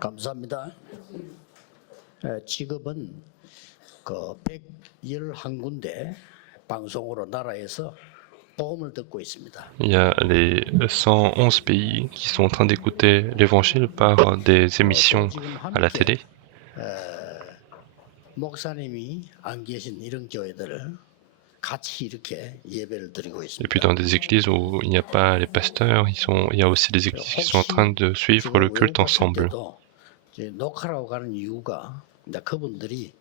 감사합니다. 지금은 그 111군데 방송으로 나라에서 복음을 듣고 있습니다. Il y a les 111 pays qui sont en train d'écouter l'évangile par des émissions 지금 à la 함께 télé. 목사님이 안 계신 이런 교회들을 같이 이렇게 예배를 드리고 Et 있습니다. puis dans des églises où il n'y a pas les pasteurs, il y a aussi des églises qui sont en train de suivre le culte ensemble. 녹화라고 가는 이유가 그분들이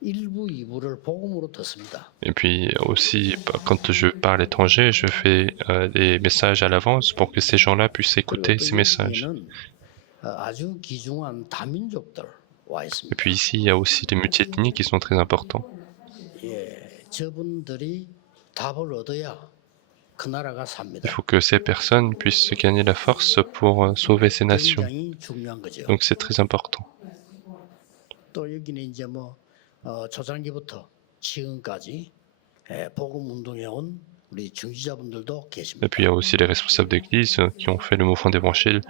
1부, 2부를 복음으로 듣습니다. Et puis aussi, quand je parle étranger, je fais des messages à l'avance pour que ces gens-là puissent écouter ces messages. 아주 귀중한 다민족들 와 있습니다. Et puis ici, il y a aussi les multiethnies qui sont très importants. 저분들이 답을 얻어야 그 나라가 삽니다. Il faut que ces personnes puissent gagner la force pour sauver ces nations. 굉장히 중요한 거죠. Donc c'est très important. 또 여기는 이제 초창기부터 지금까지 복음 운동에 온 우리 중지자분들도 계십니다. Et puis il y a aussi les responsables d'église qui ont fait le mouvement d'évangile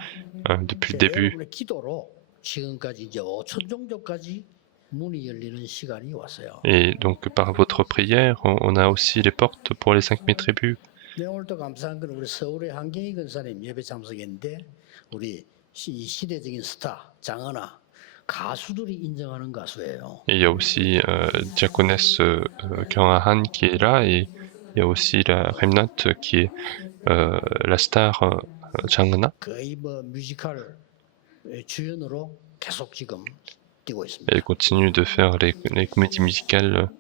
depuis le début. 여러분의 기도로 지금까지 이제 5천 종족까지 문이 열리는 시간이 왔어요. Et donc par votre prière, on a aussi les portes pour les 5000 tribus. 네, 오늘도 감사한 건 우리 서울의 한경희 권사님 예배 참석했는데 우리 이 시대적인 스타 장은아 가수들이 인정하는 가수예요. Et il y a aussi Diaconesse Karahan qui est là, et il y a aussi la Remnant qui est la star Changna. 거의 뮤지컬 주연으로 계속 지금 뛰고 있습니다. Elle continue de faire les comédies musicales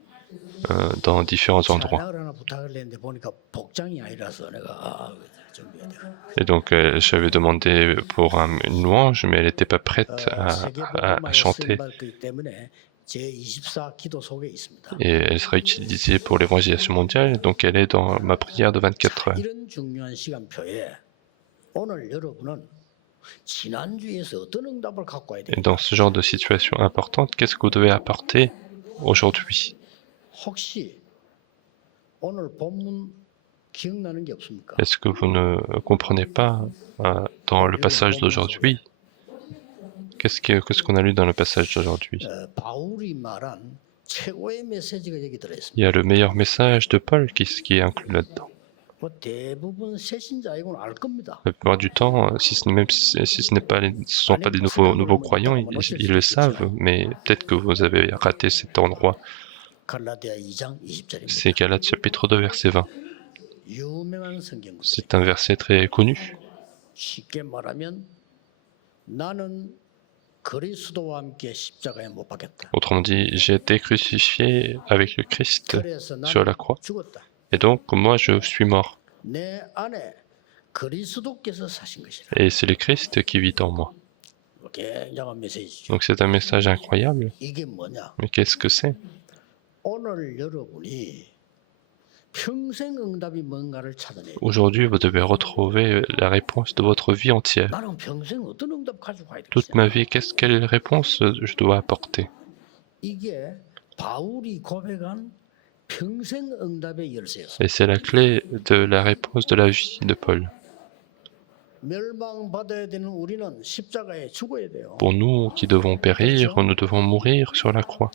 dans différents endroits. 찬양을 하나 부탁을 했는데 보니까 복장이 아니라서 내가 준비해야 돼. Et donc j'avais demandé pour une louange, mais elle n'était pas prête à chanter. 제24 기도 속에 있습니다. Et elle sera utilisée pour l'évangélisation mondiale, donc elle est dans ma prière de 24 heures. 이런 중요한 시간표에 오늘 여러분은 지난주에서 어떤 응답을 갖고 와야 Et 돼요? dans ce genre de situation importante, qu'est-ce que vous devez apporter aujourd'hui? 혹시 오늘 본문 기억나는 게 없습니까? Est-ce que vous ne comprenez pas dans le passage d'aujourd'hui? Qu'est-ce qu'on a lu dans le passage d'aujourd'hui? 바울이 말한 최고의 메시지가 여기 들어있습니다. Il y a le meilleur message de Paul qui est inclus là-dedans. 대부분 새신자이고는 알 겁니다. La plupart du temps, même si ce n'est pas ce sont pas des nouveaux croyants, ils le savent, mais peut-être que vous avez raté cet endroit. 갈라디아 2장 20절입니다. C'est Galates chapitre 2, verset 20. 유명한 성경 구절. C'est un verset très connu. 쉽게 말하면 나는 그리스도와 함께 십자가에 못 박혔다. Autrement dit, j'ai été crucifié avec le Christ 그래서 sur la 나는 croix. 죽었다. Et donc, moi, je suis mort. 내 안에 그리스도께서 사신 것이라. Et c'est le Christ qui vit en moi. 굉장한 메시지죠. Donc c'est un message incroyable. 이게 뭐냐? Mais qu'est-ce que c'est? 오늘 여러분이 평생 응답이 뭔가를 찾아내요. Aujourd'hui, vous devez retrouver la réponse de votre vie entière. 나는 평생 어떤 응답 가지고 가야 Toute 되겠어요? ma vie, quelle réponse je dois apporter? 이게 바울이 고백한 평생 응답의 열쇠였어요. Et c'est la clé de la réponse de la vie de Paul. 멸망받아야 되는 우리는 십자가에 죽어야 돼요. Pour nous qui devons périr, nous devons mourir sur la croix.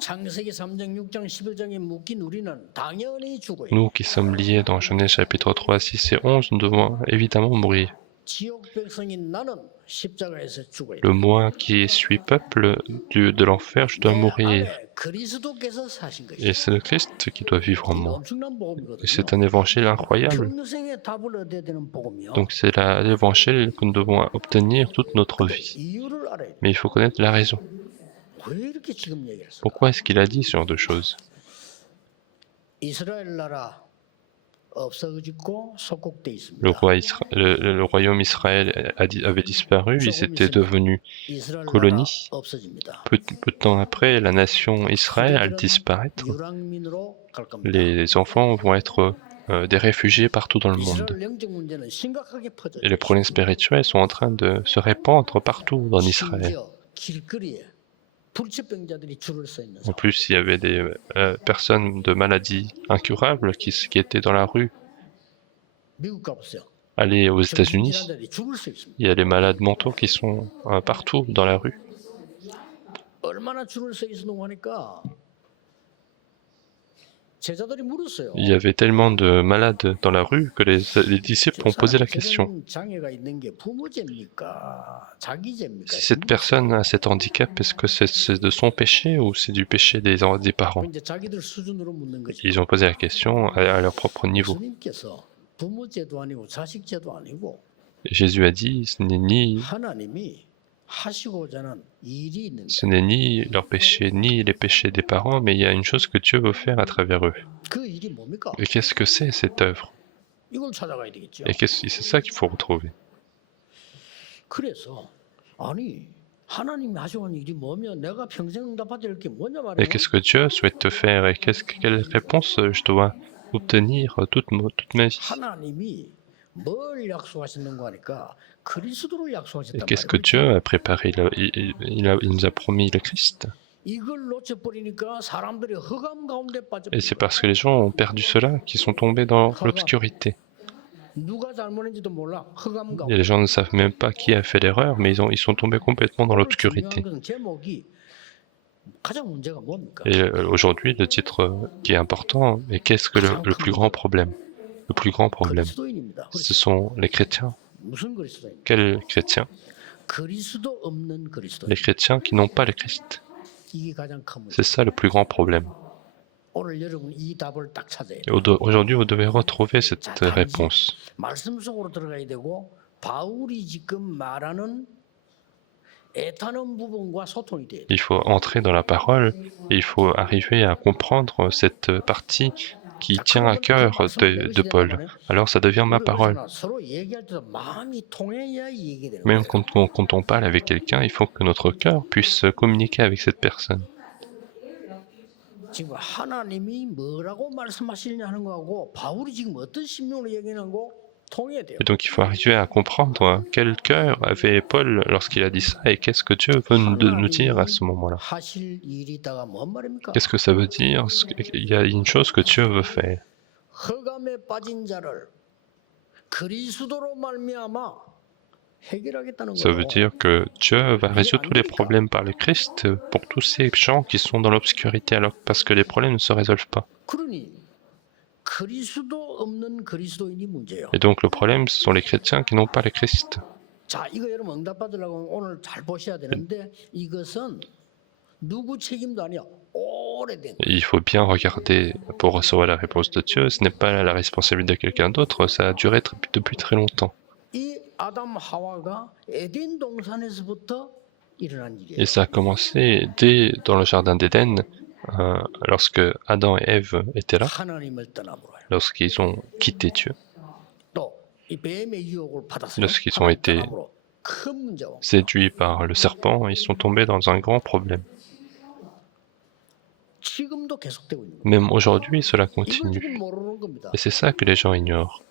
창세기 3장, 6장, 11장에 묶인 우리는 당연히 죽어요. Nous qui sommes liés dans Genèse chapitre 3, 6 et 11, nous devons évidemment mourir. 지옥 백성인 나는 십자가에서 죽어요. Le moi qui suis peuple de l'enfer, je dois 내 mourir. 안에 그리스도께서 사신 Et 것이에요. c'est le Christ qui doit vivre en moi. 엄청난 Et 복음이거든요. c'est un évangile incroyable. 평생의 답을 얻어야 되는 복음이요. Donc c'est l'évangile que nous devons obtenir toute notre vie. 이유를 알아야 돼요. Mais il faut connaître la raison. 왜 이렇게 지금 얘기를 했을까? Pourquoi est-ce qu'il a dit ce genre de choses? 이스라엘 나라 없어지고 속국돼 있습니다. Le royaume Israël avait disparu, ils étaient devenus 이스라엘 나라 colonie. 없어집니다. Peu de temps après, la nation Israël a disparaître. 유랑민으로 갈 겁니다. Les enfants vont être des réfugiés partout dans le monde. 이스라엘 영적 문제는 심각하게 퍼져요. Et les problèmes spirituels sont en train de se répandre partout dans Israël. 심지어 길거리에 불치병자들이 줄을 서 있는 En 상황. plus, il y avait des personnes de maladies incurables qui étaient dans la rue. 미국 가보세요. Allez aux 정신 États-Unis, 질환자들이 죽을 수 있습니다. il y a les malades mentaux qui sont partout dans la rue. 얼마나 줄을 서 있었는고 하니까 제자들이 물었어요. Il y avait tellement de malades dans la rue que les disciples ont posé la question. 장애가 있는 게 부모 죄입니까? 자기 죄입니까? Si cette personne a cet handicap, est-ce que c'est de son péché ou c'est du péché des parents? 이제 자기들 수준으로 묻는 거죠. Ils ont posé la question à leur propre niveau. 예수님께서 부모 죄도 아니고 자식 죄도 아니고 Jésus a dit, ce n'est ni 하나님이 하시고자 하는 일이 있는데 Ce n'est ni leur péché, ni les péchés des parents, mais il y a une chose que Dieu veut faire à travers eux. 그 일이 뭡니까? Et qu'est-ce que c'est cette œuvre? 이걸 찾아가야 되겠죠. Et c'est ça qu'il faut retrouver. 그래서 아니 하나님이 하시는 일이 뭐면 내가 평생 응답받을 게 뭐냐 Et 말이에요. qu'est-ce que Dieu souhaite te faire? Et quelle réponse je dois obtenir toute ma vie? 하나님이 뭘 약속하셨는가 하니까 그리스도를 Et 약속하셨단 qu'est-ce que 말이에요. Dieu a préparé? Il nous a promis le Christ. 이걸 놓쳐버리니까 사람들이 흑암 가운데 Et c'est 빠져버린 거예요. parce que les gens ont perdu cela qu'ils sont tombés dans l'obscurité. 누가 잘못했는지도 몰라. 흑암 Et 가운데. les gens ne savent même pas qui a fait l'erreur, mais ils sont tombés complètement dans 오늘 l'obscurité. 중요한 건 제목이 가장 문제가 뭡니까? Et aujourd'hui, le titre qui est important est qu'est-ce que le plus grand problème? Le plus grand problème, 그리스도인입니다. ce sont les chrétiens. 무슨 그리스도인? Quels chrétiens? 그리스도 없는 그리스도인. Les chrétiens qui n'ont pas le Christ. 이게 가장 큰 문제. C'est ça le plus grand problème. 오늘 여러분 이 답을 딱 찾아야 Et 돼요. aujourd'hui, vous devez retrouver cette réponse. 말씀 속으로 들어가야 되고 바울이 지금 말하는 애타는 부분과 소통이 돼야 돼요. Il faut entrer dans la parole et il faut arriver à comprendre cette partie qui tient à cœur de Paul. Alors ça devient ma parole. 서로 얘기할 때도 마음이 통해야 얘기되는 Même 거예요. quand on parle avec quelqu'un, il faut que notre cœur puisse communiquer avec cette personne. 지금 하나님이 뭐라고 말씀하시느냐 하는 거하고 바울이 지금 어떤 심령으로 얘기하는 거 통해야 돼요. Et donc il faut arriver à comprendre quel cœur avait Paul lorsqu'il a dit ça et qu'est-ce que Dieu veut nous dire à ce moment-là. 하실 일이 있다가 뭔 말입니까? Qu'est-ce que ça veut dire? Il y a une chose que Dieu veut faire. 흑암에 빠진 자를 그리스도로 말미암아 해결하겠다는 Ça veut 거예요. dire que Dieu va résoudre tous les problèmes par le Christ pour tous ces gens qui sont dans l'obscurité, alors parce que les problèmes ne se résolvent pas. 그러니 그리스도 없는 그리스도인이 문제예요. Et donc le problème, ce sont les chrétiens qui n'ont pas le Christ. 자, 이거 여러분 응답받으려고 오늘 잘 보셔야 되는데 이것은 누구 책임도 아니야. 오래된. Et il faut bien regarder pour recevoir la réponse de Dieu. Ce n'est pas la responsabilité de quelqu'un d'autre, ça a duré depuis très longtemps. 이 아담 하와가 에덴 동산에서부터 일어난 일이에요. Et ça a commencé dès dans le jardin d'Éden, lorsque Adam et Ève étaient là, 하나님을 떠나버려요. lorsqu'ils ont quitté Dieu, 또 이 뱀의 유혹을 받았어요. lorsqu'ils ont été 떠나버려. 큰 문제와 séduits par le serpent, ils sont tombés dans un grand problème. 지금도 계속되고 있는 거예요. Même aujourd'hui, cela 이걸 continue. 지금 모르는 겁니다. Et c'est ça que les gens ignorent.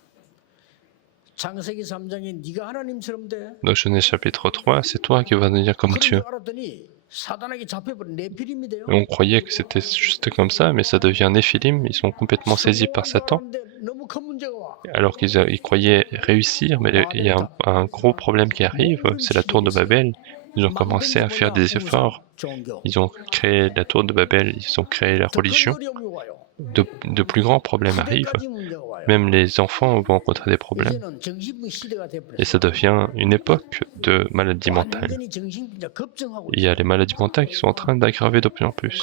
창세기 3장에 네가 하나님처럼 돼. Dans Genèse chapitre 3, c'est toi qui vas devenir comme 그런 Dieu. 줄 알았더니 사단에게 잡혀버린 네피림이 돼요. Et on croyait que c'était juste comme ça, mais ça devient Néphilim, ils sont complètement saisis par Satan, 너무 큰 문제가 와. alors qu'ils croyaient réussir, mais il y a un gros problème qui arrive, c'est la tour de Babel. Ils ont commencé à faire des efforts, ils ont créé la tour de Babel, ils ont créé la religion. De plus grands problèmes arrivent, même les enfants vont rencontrer des problèmes. Et ça devient une époque de maladie mentale. Il y a les maladies mentales qui sont en train d'aggraver de plus en plus.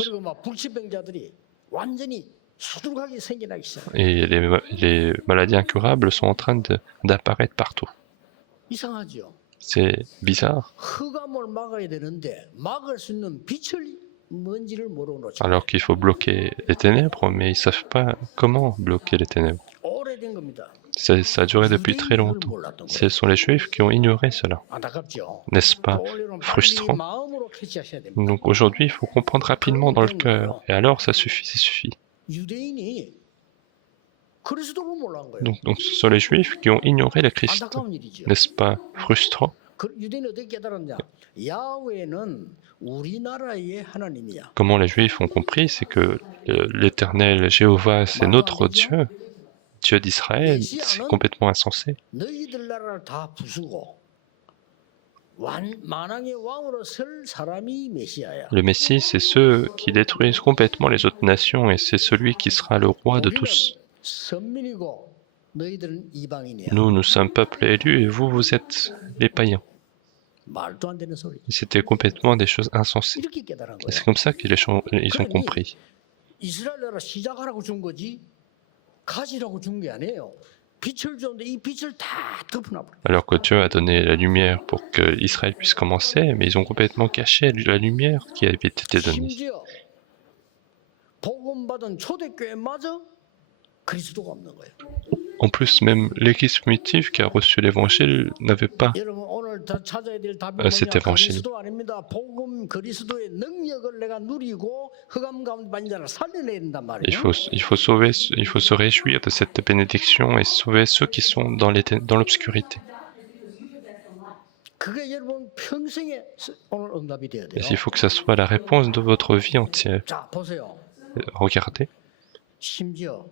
Et les maladies incurables sont en train d'apparaître partout. C'est bizarre. Alors qu'il faut bloquer les ténèbres, mais ils ne savent pas comment bloquer les ténèbres. Ça a duré depuis très longtemps. Ce sont les Juifs qui ont ignoré cela. N'est-ce pas frustrant? Donc aujourd'hui, il faut comprendre rapidement dans le cœur. Et alors, ça suffit. Donc ce sont les Juifs qui ont ignoré le Christ. N'est-ce pas frustrant? Comment les Juifs ont compris, c'est que l'Éternel Jéhovah, c'est notre Dieu. Dieu d'Israël, c'est complètement insensé. 너희들 나라를 다 부수고 만왕의 왕으로 설 사람이 메시아야. Le Messie, c'est ceux qui détruisent complètement les autres nations et c'est celui qui sera le roi de tous. 선민이고 너희들은 이방인이야. Nous sommes peuple élu et vous, vous êtes les païens. 말도 안 되는 소리. Et c'était complètement des choses insensées. 이렇게 깨달은 Et 거야. c'est comme ça qu'ils ils ont compris. 이스라엘 나라 시작하라고 준 거지 가지라고 준 게 아니에요. 빛을 줬는데 이 빛을 다 덮어놔버려. Alors que Dieu a donné la lumière pour que Israël puisse commencer, mais ils ont complètement caché la lumière qui avait été donnée. 심지어 복음 받은 초대교회마저 그리스도가 없는 거예요. En plus, même l'église primitive qui a reçu l'évangile n'avait pas 여러분 오늘 다 찾아야 될 답은 cet 뭐냐? évangile. 그리스도 아닙니다. 복음 그리스도의 능력을 내가 누리고 흑암 가운데 빠진 자를 살려내야 된단 말이에요. Il faut se réjouir de cette bénédiction et sauver ceux qui sont dans l'obscurité. 그게 여러분 평생에 오늘 응답이 돼야 돼요. Et il faut que ça soit la réponse de votre vie entière. 자 보세요. Regardez, 심지어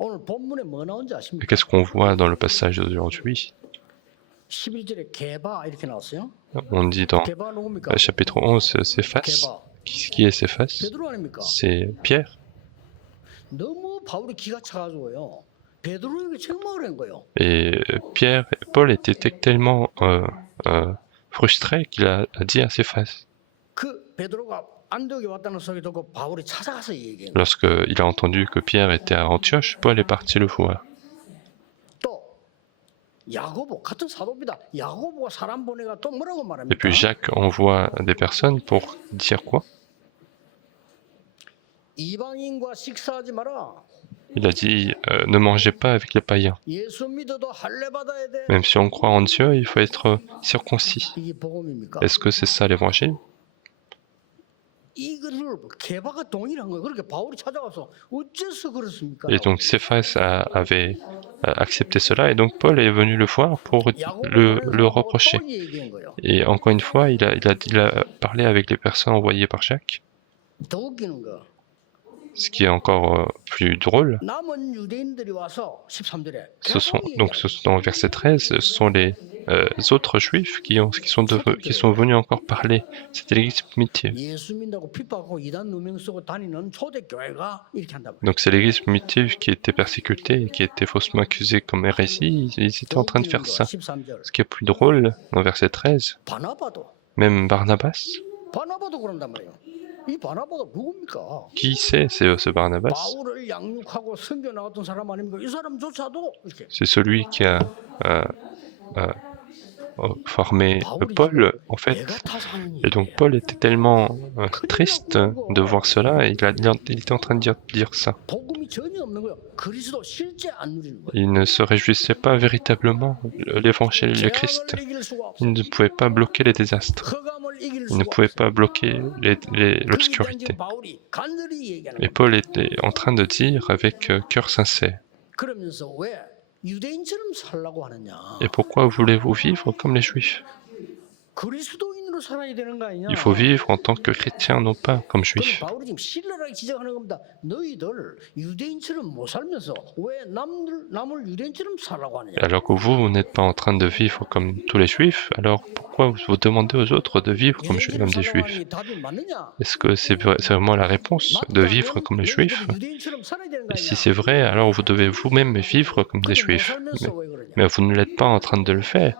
오늘 본문에 뭐 나온지 아십니까? qu'est-ce qu'on voit dans le passage d'aujourd'hui? 11절에 게바 이렇게 나왔어요. On dit dans 게바 누굽니까? chapitre 11, Céphas. 게바 Qui est Céphas? 베드로 아닙니까? C'est Pierre. 너무 바울이 기가 차가지고요. 베드로에게 책망을 한 거예요. Et Pierre, Paul était tellement frustré qu'il a dit à Céphas. 그 베드로가 안디옥에 왔다는 소리 듣고 바울이 찾아가서 얘기한 거예요. Lorsqu'il a entendu que Pierre était à Antioche, Paul est parti le voir. 또 야고보 같은 사도입니다. 야고보가 사람 보내가 또 뭐라고 Et 말합니까? puis Jacques envoie des personnes pour dire quoi? 이방인과 식사하지 마라. Il a dit ne mangez pas avec les païens. 예수 믿어도 할례 받아야 돼. Même si on croit en Dieu, il faut être circoncis. 이게 복음입니까? Est-ce que c'est ça l'évangile? 이거를 게바가 동일한 거예요. 그렇게 바울이 찾아가서 어째서 그렇습니까? Et donc Céphas avait accepté cela et donc Paul est venu le voir pour le reprocher. 또 얘기한 거예요. Et encore une fois, il a parlé avec les personnes envoyées par Jacques, 더 웃기는 거. ce qui est encore plus drôle. 남은 유대인들이 와서 13절에 Donc dans le verset 13, ce sont les autres juifs qui sont venus encore parler. C'était l'église primitive. 예수 믿는다고 핍박하고 이단 누명 쓰고 다니는 초대교회가 이렇게 한다. Donc c'est l'église primitive qui était persécutée et qui était faussement accusée comme hérésie. Ils étaient en train de faire ça. 13절. Ce qui est plus drôle, dans verset 13, 바나바도 même Barnabas, 그런단 말이에요. 이 바나바가 누굽니까? qui c'est ce Barnabas? 바울을 양육하고 섬겨 나갔던 사람 아닙니까? 이 사람조차도 이렇게 C'est celui qui a formé Paul, en fait. 내가 타산이. Et donc Paul était tellement triste de voir cela et il était en train de dire ça. 복음이 전혀 없는 거예요. 그리스도 실제 안 누리는 거예요. Il ne se réjouissait pas véritablement l'évangile du Christ. 재앙을 이길 수가 없어. Il ne pouvait pas bloquer les désastres. 흑암을 이길 Il ne 수가 pouvait 없어. pas bloquer l'obscurité. 바울이 간절히 얘기하는 Et 거예요. Paul était en train de dire avec cœur sincère. 그러면서 왜 유대인처럼 살라고 하느냐? Et pourquoi voulez-vous vivre comme les Juifs? 그리스도인으로 살아야 되는 거 아니냐? Il faut vivre en tant que chrétien, non pas comme 그럼 juif. 바울이 지금 신랄하게 지적하는 겁니다. 너희들 유대인처럼 못 살면서 왜 남을 유대인처럼 살라고 하느냐? Alors que vous n'êtes pas en train de vivre comme tous les juifs, alors pourquoi vous demandez aux autres de vivre comme des juifs? 유대인처럼 답이 맞느냐? Est-ce que c'est vraiment la réponse de vivre comme les juifs? 유대인처럼 살아야 되는 거 Et si 아니냐? c'est vrai, alors vous devez vous-même vivre comme des 근데 못 juifs. 살면서 왜 그러냐? Mais vous ne l'êtes pas en train de le faire.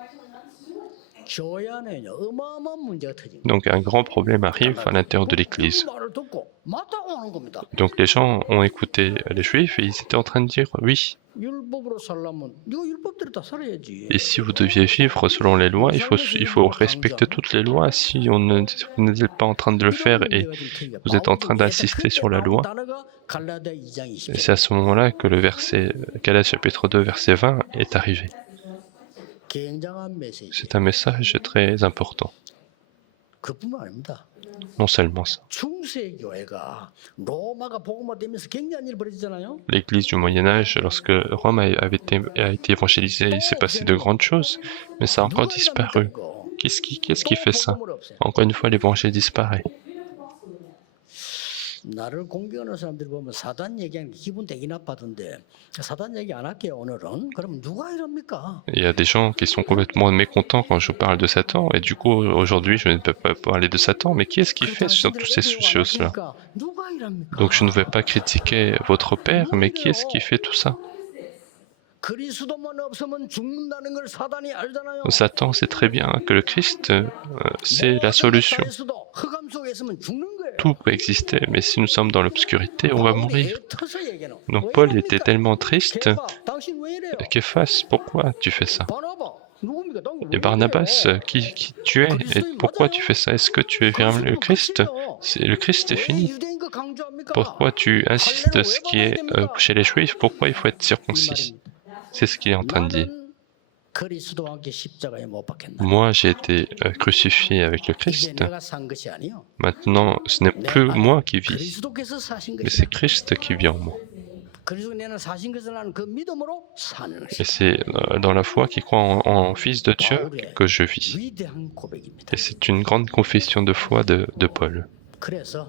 교회 안에요. 어마어마한 문제가 터진 거예요. Donc un grand problème arrive à l'intérieur de l'Église. 그 말을 듣고 맞다고 하는 겁니다. Donc les gens ont écouté les juifs et ils étaient en train de dire oui. 율법으로 살려면 이거 율법대로 다 살아야지. Et si vous deviez vivre selon les lois, il faut respecter toutes les lois. Si vous n'êtes pas en train de le faire et vous êtes en train d'insister sur la loi, et c'est à ce moment-là que le verset Galates chapitre 2 verset 20 est arrivé. 굉장한 메시지. C'est un message très important. 그뿐만 아닙니다. Non seulement ça. 중세 교회가 로마가 복음화되면서 굉장한 일이 벌어지잖아요. L'église du Moyen-Âge, lorsque Rome a été évangélisée, il s'est passé de grandes choses, mais ça a encore disparu. Qu'est-ce qui fait ça? Encore une fois, l'évangile disparaît. 나를 공경하는 사람들이 보면 사단 얘기하는 게 기분 되게 나빠던데 사단 얘기 안 할게요 오늘은. 그럼 누가 이럽니까? Il y a des gens qui sont complètement mécontents quand je parle de Satan, et du coup, aujourd'hui, je ne peux pas parler de Satan, mais qui est-ce qui fait sur toutes ces choses-là? 누가 이럽니까? Donc je ne vais pas critiquer votre père, mais qui est-ce qui fait tout ça? 그리스도만 없으면 죽는다는 걸 사단이 알잖아요. Satan sait très bien que le Christ, c'est la solution. 흑암 속에 있으면 죽는 거예요. Tout peut exister, mais si nous sommes dans l'obscurité, on va mourir. 터서 얘기하는. Donc Paul était tellement triste. 당신 왜 이래요? Képhas, pourquoi tu fais ça? 바나바, 누굽니까? 당신 Et 왜 Barnabas, 이래요? qui tu es et pourquoi tu fais ça? Est-ce que tu es vraiment le Christ? Le Christ est 왜 fini. 유대인 거 강조합니까? Pourquoi tu insistes ce qui est chez les Juifs? Pourquoi il faut être circoncis? C'est ce qu'il est en train de dire. 나는 그리스도와 함께 십자가에 못 박혔나? Moi, j'ai été crucifié avec le 이제 Christ. 내가 산 것이 아니요. Maintenant, ce n'est plus moi qui vis, 그리스도께서 사신 mais 것이야. c'est Christ qui vit en moi. 그리스도 내는 사신 것을 나는 그 믿음으로 사는 Et 것이야. c'est dans la foi qui croit en Fils de Dieu que je vis. 위대한 고백입니다. Et c'est une grande confession de foi de Paul. 그래서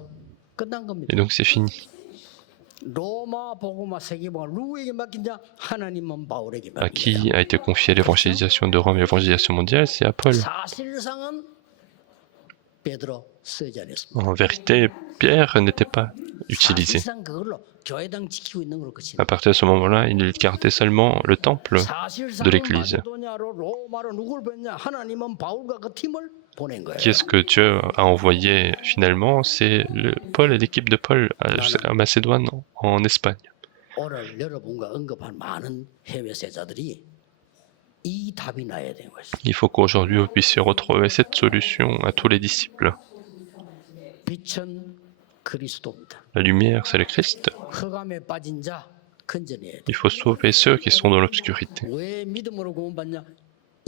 끝난 겁니다. Et donc c'est fini. 로마 복음화 세계복음 누구에게 맡긴자 하나님은 바울에게 À 맡깁니다. qui a été confiée l'évangélisation de Rome et l'évangélisation mondiale? C'est à Paul. 사실상은 베드로 쓰지 않았습니다. En vérité, Pierre n'était pas utilisé. 사실상 그걸로 교회당 지키고 있는 걸로 끝이 À partir de ce moment-là, il gardait seulement le temple 사실상 de l'Église. 마게도냐로 로마로 누굴 보냈냐? 하나님은 바울과 그 팀을 보낸 거예요. Qui est-ce que Dieu a envoyé finalement? C'est Paul et l'équipe de Paul à Macédoine, en Espagne. 오늘 여러분과 언급한 많은 해외 세자들이 이 답이 나야 되는 것이. Il faut qu'aujourd'hui vous puissiez retrouver cette solution à tous les disciples. 빛은 그리스도입니다. La lumière, c'est le Christ. 흑암에 빠진 자 건져내야 돼. Il faut sauver ceux qui sont dans l'obscurité. 왜 믿음으로 구원받냐?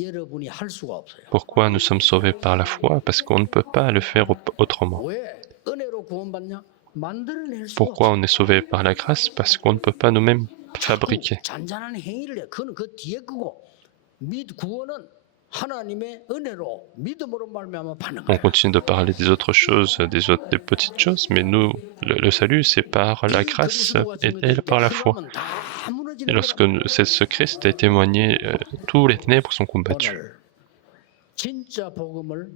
여러분이 할 수가 없어요. Pourquoi nous sommes sauvés par la foi? Parce qu'on ne peut pas le faire autrement. 왜 은혜로 구원받냐? 만들어낼 수가 Pourquoi 없어요. on est sauvé par la grâce? Parce qu'on ne peut pas nous-mêmes fabriquer. 잔잔한 행위를 해. 그건 그 뒤에 거고 구원은 하나님의 은혜로 믿음으로 말미암아 받는 On 거예요. continue de parler des autres choses, des petites choses, mais nous, le salut, c'est par la grâce et par la foi. Et lorsque ce Christ est témoigné, tous les ténèbres sont combattues. 오늘 진짜 복음을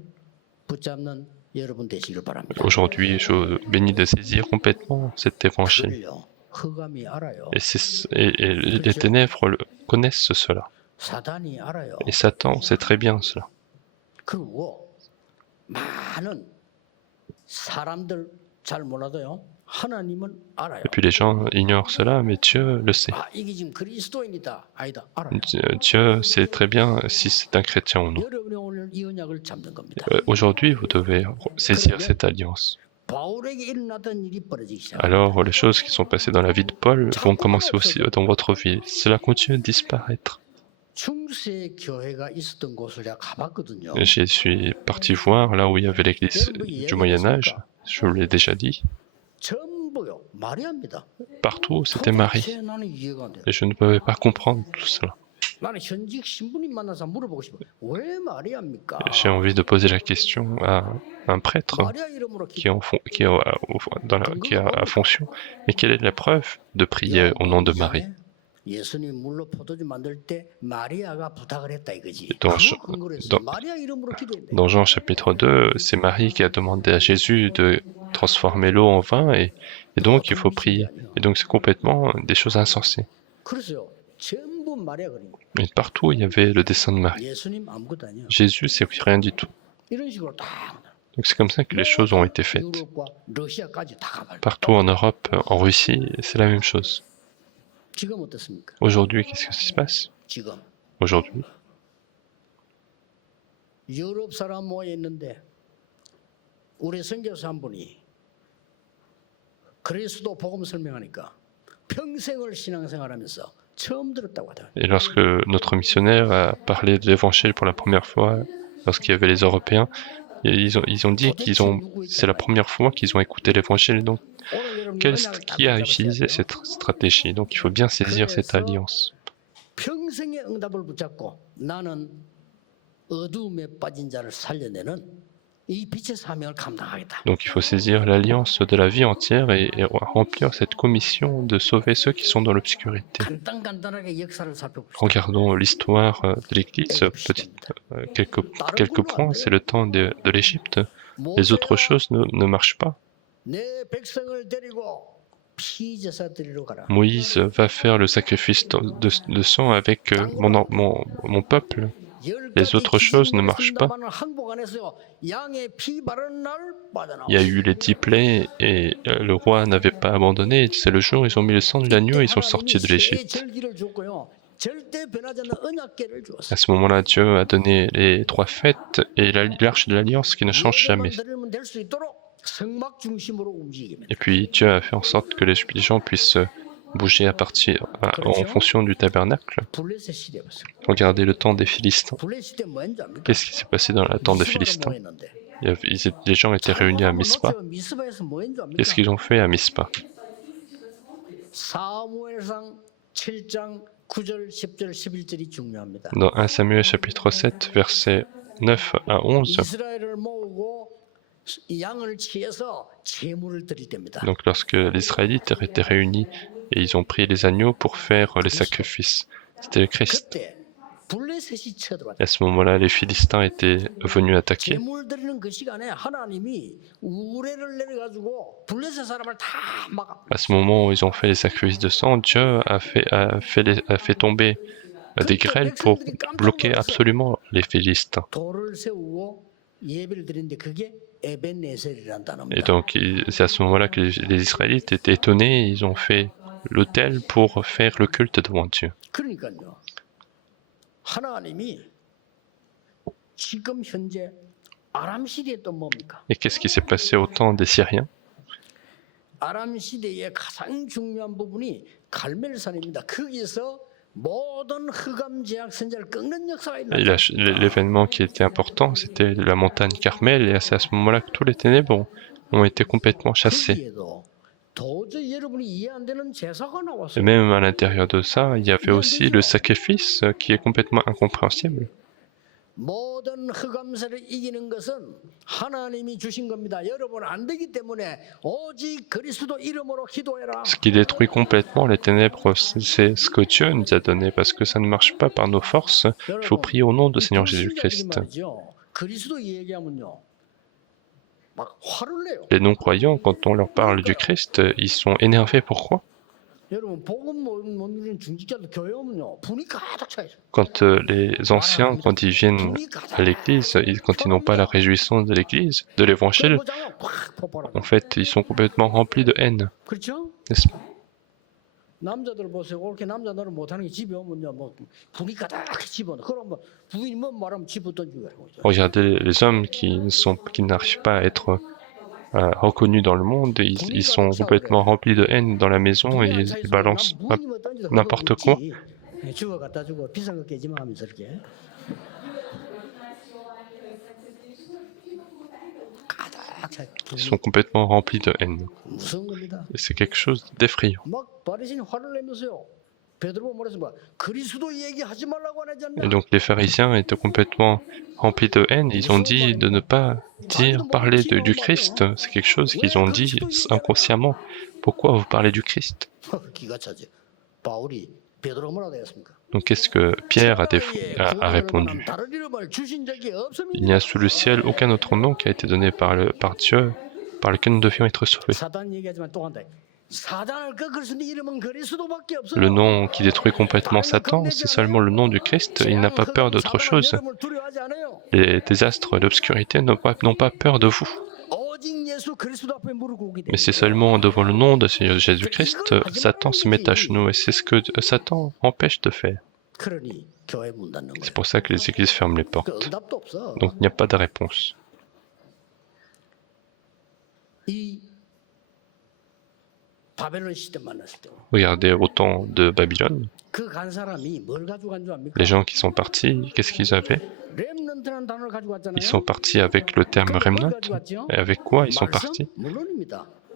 붙잡는 여러분 되시길 바랍니다. Aujourd'hui, je vous bénis de saisir complètement cet évangile. 그걸요, 흑암이 알아요. Et les ténèbres connaissent cela. 사단이 알아요. Et Satan sait très bien cela. 그리고 많은 사람들 잘 몰라도요. 하나님은 알아요. Et puis les gens ignorent cela, mais Dieu le sait. 아, 이게 지금 그리스도인이다. 아니다. 알아요. Dieu sait très bien si c'est un chrétien ou non. 여러분이 오늘 이 언약을 잡는 겁니다. Aujourd'hui, vous devez saisir cette alliance. 바울에게 일어났던 일이 벌어지기 시작. Alors, les choses qui sont passées dans la vie de Paul vont commencer aussi dans votre vie. Cela continue de disparaître. 중세 교회가 있었던 곳을 제가 가봤거든요. Je suis parti voir là où il y avait l'église du Moyen-Âge. Je vous l'ai déjà dit. 전부요. 마리아입니다. Partout, c'était Marie. 도대체 나는 이해가 안 돼. Et je ne pouvais pas comprendre tout cela. 나는 현직 신부님 만나서 물어보고 싶어. 왜 마리아입니까? J'ai envie de poser la question à un prêtre 마리아 이름으로 qui a à fonction. Mais quelle est la preuve de prier au nom de Marie? 예수님 물로 포도주 만들 때 마리아가 부탁을 했다 이거지. Dans 그거 근거로 했어. dans- 마리아 이름으로 기도했대. Dans Jean chapitre 2, c'est Marie qui a demandé à Jésus de transformer l'eau en vin et donc il faut prier. Et donc c'est complètement des choses insensées. 그래서요. 전부 마리아 그림. Et partout, il y avait le dessin de Marie. 예수님 아무것도 아니야. Jésus, c'est rien du tout. 이런 식으로 딱 Donc c'est comme ça que les choses ont été faites. 유럽과 러시아까지 다 가봐요. Partout en Europe, en Russie, c'est la même chose. 지금 어떻습니까? Aujourd'hui, qu'est-ce qui se passe? 지금 Aujourd'hui, 유럽 사람 모여 있는데 우리 선교사 한 분이 그리스도 복음 설명하니까 평생을 신앙생활하면서 처음 들었다고 하더라고요. et lorsque notre missionnaire a parlé de l'évangile pour la première fois, lorsqu'il y avait les Européens, et ils ont dit c'est la première fois qu'ils ont écouté l'évangile. Donc, 오늘 여러분 qui a utilisé cette stratégie? Donc, il faut bien saisir cette alliance. 평생의 응답을 붙잡고 나는 어두움에 빠진 자를 살려내는 이 빛의 사명을 감당하겠다. Donc il faut saisir l'alliance de la vie entière et remplir cette commission de sauver ceux qui sont dans l'obscurité. 간단하게 역사를 살펴봅시다. Regardons l'histoire de l'Église, quelques points, c'est le temps de l'Égypte. Les autres choses ne marchent pas. 내 백성을 데리고 피제사 드리러 가라. Moïse va faire le sacrifice de sang avec mon peuple. Les autres choses ne marchent pas. Il y a eu les 10 plaies et le roi n'avait pas abandonné. C'est le jour où ils ont mis le sang de l'agneau et ils sont sortis de l'Égypte. À ce moment-là, Dieu a donné les 3 fêtes et l'arche de l'Alliance qui ne change jamais. Et puis Dieu a fait en sorte que les gens puissent bouger en fonction du tabernacle. Regardez le temps des Philistins. Qu'est-ce qui s'est passé dans le temps des Philistins? Les gens étaient réunis à Mispa. Qu'est-ce qu'ils ont fait à Mispa? Dans 1 Samuel chapitre 7, versets 9 à 11, donc lorsque les Israélites étaient réunis et ils ont pris les agneaux pour faire les sacrifices, c'était le Christ. Et à ce moment-là, les Philistins étaient venus attaquer. À ce moment où ils ont fait les sacrifices de sang, Dieu a fait tomber des grêles pour bloquer absolument les Philistins. Et donc, c'est à ce moment-là que les Israélites étaient étonnés, ils ont fait l'autel pour faire le culte devant Dieu. Et qu'est-ce qui s'est passé au temps des Syriens? L'événement qui était important, c'était la montagne Carmel, et c'est à ce moment-là que tous les ténèbres ont été complètement chassés. Et même à l'intérieur de ça, il y avait aussi le sacrifice qui est complètement incompréhensible. Ce qui détruit complètement les ténèbres, c'est ce que Dieu nous a donné, parce que ça ne marche pas par nos forces. Il faut prier au nom du Seigneur Jésus-Christ. Les non-croyants, quand on leur parle du Christ, ils sont énervés. Pourquoi? Quand les anciens, quand ils viennent à l'église, quand ils n'ont pas la réjouissance de l'église, de l'évangile, en fait, ils sont complètement remplis de haine. N'est-ce pas? Regardez les hommes qui n'arrivent pas à être reconnus dans le monde, ils sont complètement remplis de haine dans la maison et ils balancent n'importe quoi. Ils sont complètement remplis de haine. Et c'est quelque chose d'effrayant. Et donc les pharisiens étaient complètement remplis de haine. Ils ont dit de ne pas parler du Christ. C'est quelque chose qu'ils ont dit inconsciemment. Pourquoi vous parlez du Christ? Donc qu'est-ce que Pierre a répondu? Il n'y a sous le ciel aucun autre nom qui a été donné par Dieu, par lequel nous devions être sauvés. Le nom qui détruit complètement Satan, c'est seulement le nom du Christ. Il n'a pas peur d'autre chose. Les désastres d'obscurité n'ont pas peur de vous. Mais c'est seulement devant le nom de Seigneur Jésus-Christ, Satan se met à genoux, et c'est ce que Satan empêche de faire. C'est pour ça que les églises ferment les portes. Donc il n'y a pas de réponse. Regardez au temps de Babylone, les gens qui sont partis, qu'est-ce qu'ils avaient? Ils sont partis avec le terme remnant. Et avec quoi ils sont partis?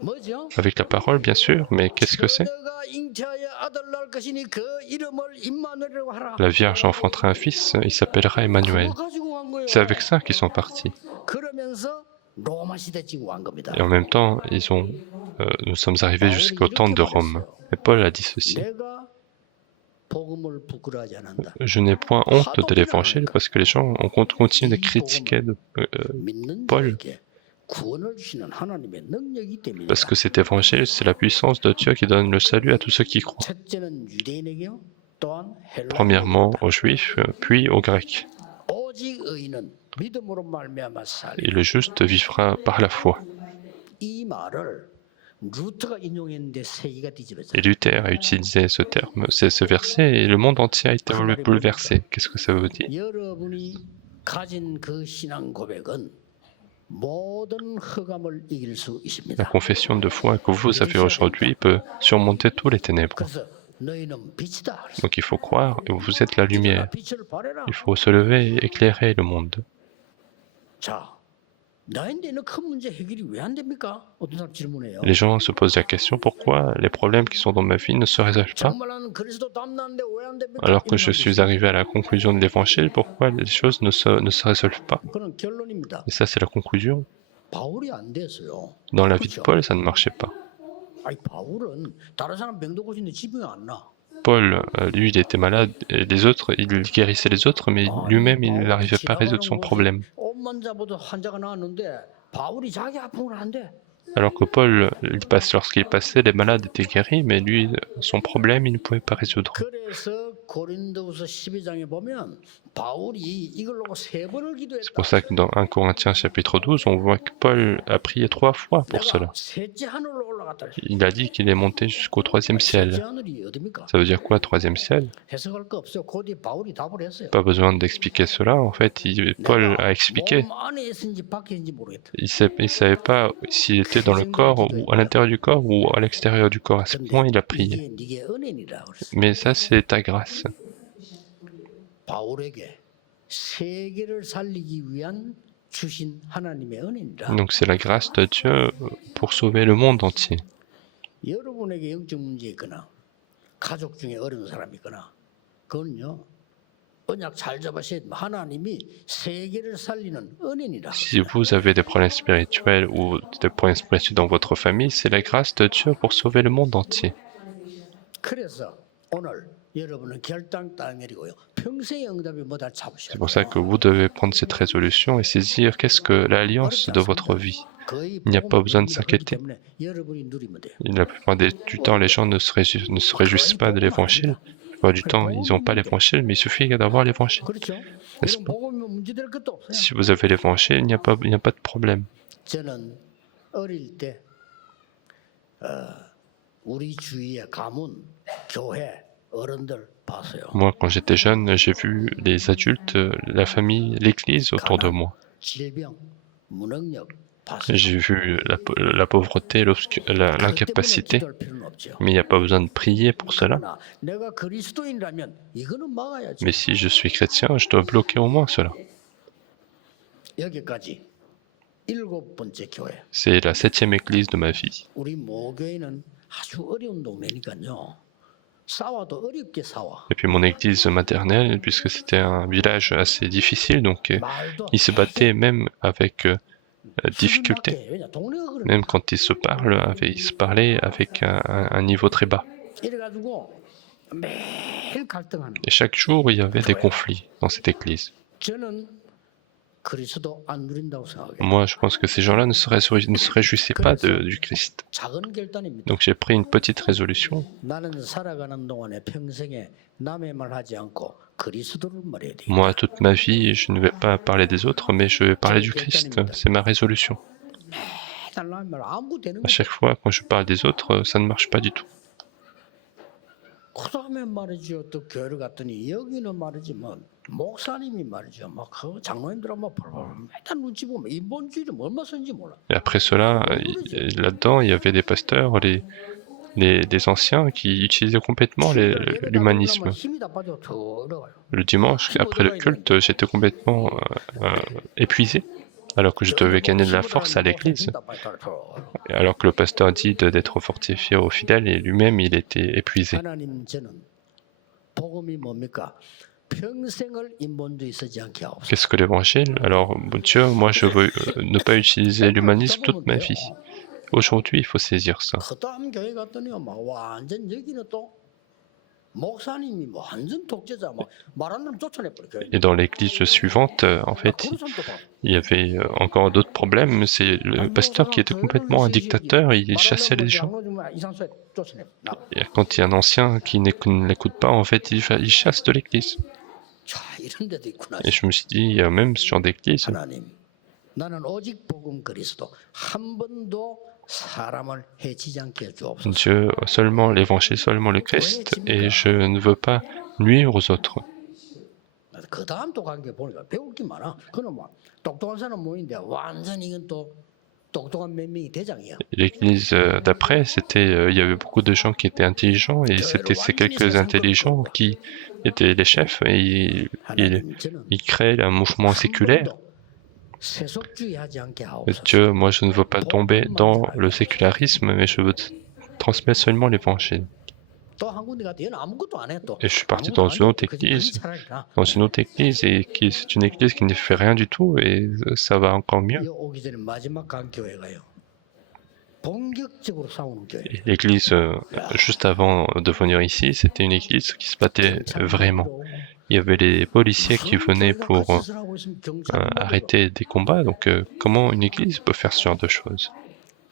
뭐죠? Avec la parole, bien sûr, mais qu'est-ce que c'est? 처녀가 잉태하여 아들 낳을 것이니 그 이름을 임마누엘이라고 하라. La Vierge enfantera un fils, il s'appellera Emmanuel. 그거 가지고 간 거예요. C'est avec ça qu'ils sont partis. 그러면서 로마 시대 지고 간 겁니다. Et en même temps, nous sommes arrivés jusqu'au temps de Rome. Et Paul a dit ceci. 내가 복음을 부끄러워하지 않는다. Je n'ai point honte de l'évangile parce que les gens continuent de critiquer 믿는 Paul. 자에게 구원을 주시는 하나님의 능력이 때문이다. Parce que cet évangile, c'est la puissance de Dieu qui donne le salut à tous ceux qui croient. 첫째는 유대인에게요. 또한 Premièrement aux Juifs, puis aux Grecs. 오직 의인은 믿음으로 말미암아 살리. Et le juste vivra par la foi. 이 말을 루트가 인용했는데 세계가 뒤집어졌어요. Et Luther a utilisé ce terme, ce verset, et le monde entier a été bouleversé. Qu'est-ce que ça veut dire? 여러분이 가진 그 신앙 고백은 모든 흑암을 이길 수 La 있습니다. confession de foi que vous avez aujourd'hui peut surmonter tous les ténèbres. 그래서 너희는 빛이다. 그랬어요. Donc il faut croire, et vous êtes la lumière. 빛을 발해라. Il faut se lever et éclairer le monde. 자, 나인데 있는 큰 문제 해결이 왜 안 됩니까? 어떤 사람 질문해요. Les gens se posent la question pourquoi les problèmes qui sont dans ma vie ne se résolvent pas. 정말 나는 그리스도 닮는데 왜 안 됩니까? Alors que je 이런 suis 사람들이 arrivé à la conclusion de l'évangile, pourquoi les choses ne se résolvent pas? 있어요. 그런 결론입니다. Et ça, c'est la conclusion. 바울이 안 됐어요. Dans la vie de Paul, ça ne marchait pas. 아니 바울은 다른 사람 병도 고치는데 지병이 안 나. Paul, lui, il était malade, et les autres, il guérissait les autres, mais lui-même, il n'arrivait pas à résoudre son problème. 옷만 잡아도 환자가 나왔는데 바울이 자기 아픔을 안 돼. Alors que Paul, lorsqu'il passait, les malades étaient guéris, mais lui, son problème, il ne pouvait pas résoudre. 그래서 고린도후서 12장에 보면 바울이 이걸 놓고 3번을 기도했다. C'est pour ça que dans 1 Corinthiens chapitre 12, on voit que Paul a prié 3 fois pour cela. 내가 셋째 하늘로 올라갔다. Il a dit qu'il est monté jusqu'au 3e 셋째 ciel. 하늘이 어디입니까? Ça veut dire quoi, 3e ciel? 해석할 거 없어요. 곧이 바울이 답을 했어요. Pas besoin d'expliquer cela. En fait, Paul a expliqué. 몸 안에 있는지 밖에 있는지 모르겠다. Il ne savait pas s'il était dans le corps ou à l'intérieur du corps ou à l'extérieur du corps. À ce point, il a prié. 이게 네게 은혜니라 그랬어요. Mais ça, c'est ta grâce. 바울에게 세계를 살리기 위한 주신 하나님의 은혜니라. Donc c'est la grâce de Dieu pour sauver le monde entier. 여러분에게 영적 문제 있거나 가족 중에 어려운 사람이 있거나 그건요 언약 잘 잡으셔야 하나님이 세계를 살리는 은혜니라. Si vous avez des problèmes spirituels ou des problèmes spirituels dans votre famille, c'est la grâce de Dieu pour sauver le monde entier. 그래서 오늘 여러분은 결단 딱 내리고요. 평생의 응답이 뭐다 잡으셔야 C'est pour ça que vous devez prendre cette résolution et saisir qu'est-ce que l'alliance de votre vie. Il n'y a pas besoin de s'inquiéter. La plupart du temps, les gens ne se réjouissent pas de l'évangile. La plupart du temps, ils n'ont pas l'évangile, mais il suffit d'avoir l'évangile. N'est-ce pas? Si vous avez l'évangile, il n'y a pas de problème. 저는 어릴 때 우리 주위의 가문, 교회, 어른들 봤어요. Moi, quand j'étais jeune, j'ai vu les adultes, la famille, l'église autour de moi. 질병, 무능력 봤어요. J'ai vu la pauvreté, l'incapacité, 기도할 필요는 없죠. mais il n'y a pas besoin de prier pour cela. 그러나 내가 그리스도인이라면 이거는 막아야죠. Mais si je suis chrétien, je dois bloquer au moins cela. 여기까지 7번째 교회. C'est la 7e église de ma vie. 우리 모교회는 아주 어려운 동네니까요. 싸워도 어렵게 싸워. Et puis mon église maternelle, puisque c'était un village assez difficile, donc 말도 ils se battaient même avec difficulté. 수준밖에. 왜냐 동네가 그래. Même quand ils se parlaient avec un niveau très bas. 이래가지고 매일 갈등하는. Et chaque jour, il y avait des conflits dans cette église. 저는 그리스도 안 누린다고 생각해요. Moi, je pense que ces gens-là ne se réjouissaient pas du Christ. 작은 결단입니다. Donc j'ai pris une petite résolution. 나는 살아가는 동안에 평생에 남의 말 하지 않고 그리스도를 말해야 돼. Moi, toute ma vie, je ne vais pas parler des autres, mais je vais parler du Christ. C'est ma résolution. 맨날 남의 말 아무것도 되는 À 거. chaque fois, quand je parle des autres, ça ne marche pas du tout. 그다음에 말이죠. 또 교회를 갔더니 여기는 말이지 뭐 목사님이 말이죠. 막 그 장로님들은 막 맨날 눈치 보면 인본주의를 얼마 쓴지 몰라. Et après cela, là-dedans, il y avait des pasteurs, les anciens, qui utilisaient complètement l'humanisme. 힘이 다 빠져 더 어려워요. Le dimanche, après le culte, j'étais complètement épuisé. alors que je devais gagner de la force à l'église, alors que le pasteur dit d'être fortifié aux fidèles et lui-même il était épuisé. 하나님 저는 복음이 뭡니까? 평생을 인본주의 쓰지 않게 하옵소서. Qu'est-ce que l'évangile? Alors, bon Dieu, moi je veux ne pas utiliser l'humanisme toute ma vie. Aujourd'hui, il faut saisir ça. 그 다음 교회 갔더니 막 완전 여기는 또 목사님이 뭐 완전 독재자 막 말하는 사람 쫓아내버려. Et dans l'église suivante, en fait, il y avait encore d'autres problèmes. C'est le pasteur qui était complètement un dictateur, il chassait les gens. Et quand il y a un ancien qui ne l'écoute pas, en fait, il chasse de l'église. 자, 이런 데도 있구나. Et je me suis dit, il y a même ce genre d'église. 하나님, 나는 오직 복음 그리스도 한 번도 사람을 해치지 않게 해 주옵소서. Dieu, seulement l'évangile, seulement le Christ, et je ne veux pas nuire aux autres. 그 다음 또 관계 보니까 배울 게 많아. 그는 막 똑똑한 사람 모인데 완전 이건 또 똑똑한 몇 명이 대장이야. L'église d'après, il y avait beaucoup de gens qui étaient intelligents, et c'était ces quelques intelligents qui étaient les chefs, et ils créent un mouvement séculaire. 세속주의하지 않게 하옵소서. Dieu, moi je ne veux pas tomber dans le sécularisme, mais je veux transmettre seulement l'évangile. 또 한 군데 갔다 얘는 아무것도 안 해 또. Et je suis parti dans une autre église, et c'est une église qui ne fait rien du tout, et ça va encore mieux. 오기 전에 마지막 간 교회가요. 본격적으로 싸우는 교회. Et l'église, juste avant de venir ici, c'était une église qui se battait vraiment. Il y avait les policiers qui venaient pour arrêter des combats, donc comment une église peut faire ce genre de choses?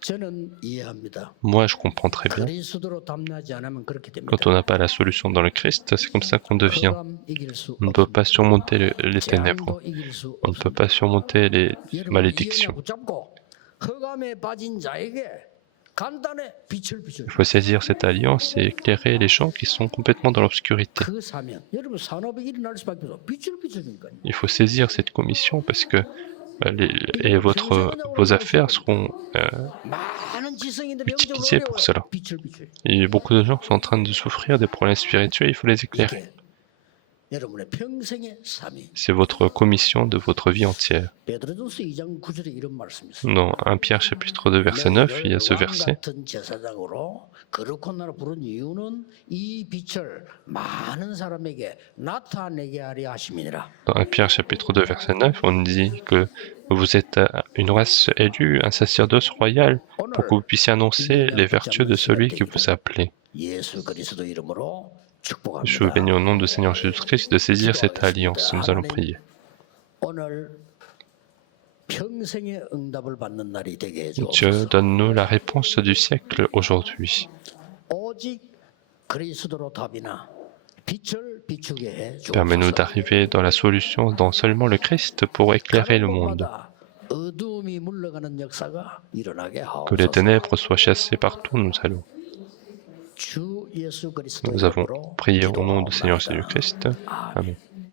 저는 이해합니다. Moi, je comprends très bien. 그리스도로 담나지 않으면 그렇게 됩니다. Quand on n'a pas la solution dans le Christ, c'est comme ça qu'on devient. 흑암 이길 수 On ne peut pas surmonter les 재앙도 ténèbres. 이길 수 On ne peut pas surmonter les 여러분, malédictions. 이해냐 붙잡고 흑암에 빠진 자에게 간단해 빛을 비춰. Il faut saisir cette alliance et éclairer les gens qui sont complètement dans l'obscurité. 그 사명 여러분 산업이 일어날 수밖에 없어. 빛을 비춰주니까요. Il faut saisir cette commission parce que vos affaires seront 많은 지성인들 utilisées pour cela. 빛을 비춰. Et beaucoup de gens sont en train de souffrir des problèmes spirituels, il faut les éclairer. 이게 여러분의 평생의 사명. C'est votre commission de votre vie entière. 베드로전서 2장 9절에 이런 말씀이 있어요. Dans 1 Pierre chapitre 2 verset 9, il y a ce verset. 같은 제사장으로 거룩한 나라 부른 이유는 이 빛을 많은 사람에게 나타내게 하려 하심이니라. Dans 1 Pierre chapitre 2 verset 9, on dit que vous êtes une race élue, un sacerdoce royal, pour que vous puissiez annoncer les vertus de celui qui vous a appelé. 예수 그리스도 이름으로 축복합니다. Je vous bénis au nom du Seigneur Jésus-Christ de saisir cette alliance. Nous allons prier. 오늘 평생의 응답을 받는 날이 되게 해 Dieu, 주옵소서. donne-nous la réponse du siècle aujourd'hui. 오직 그리스도로 답이나 빛을 비추게 해 Permets-nous 주옵소서. d'arriver dans la solution dans seulement le Christ pour éclairer le monde. 곳마다 어두움이 물러가는 역사가 일어나게 Que les 하옵소서. ténèbres soient chassées partout où nous allons. 주 예수 그리스도 Nous avons 이름으로 prié au nom du Seigneur 기도하옵나이다. Jésus-Christ. 아멘. Amen.